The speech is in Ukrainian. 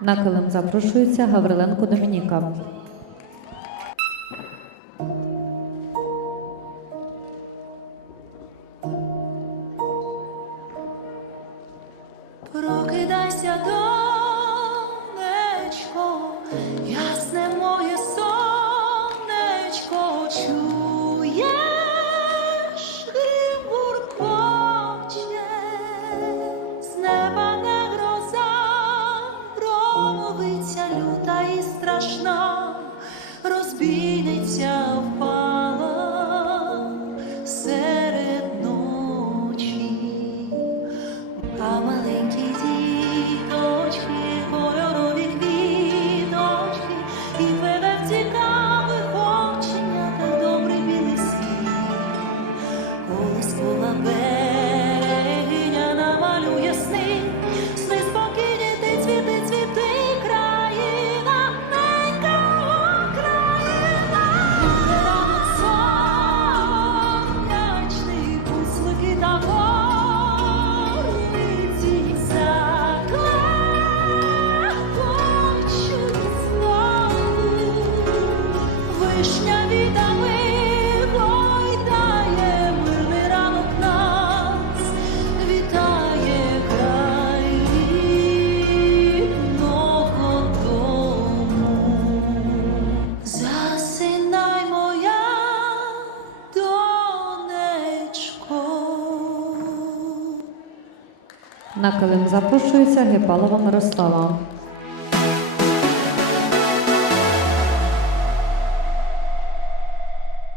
На килим запрошується Гавриленко Домініка. Прокидайся, донечко, і страшна, розбійниця впала Вишня вітами гойдає, мирний ранок нас вітає край рідного дому. Засинай. На килим запрошується Гепалова Мирослава.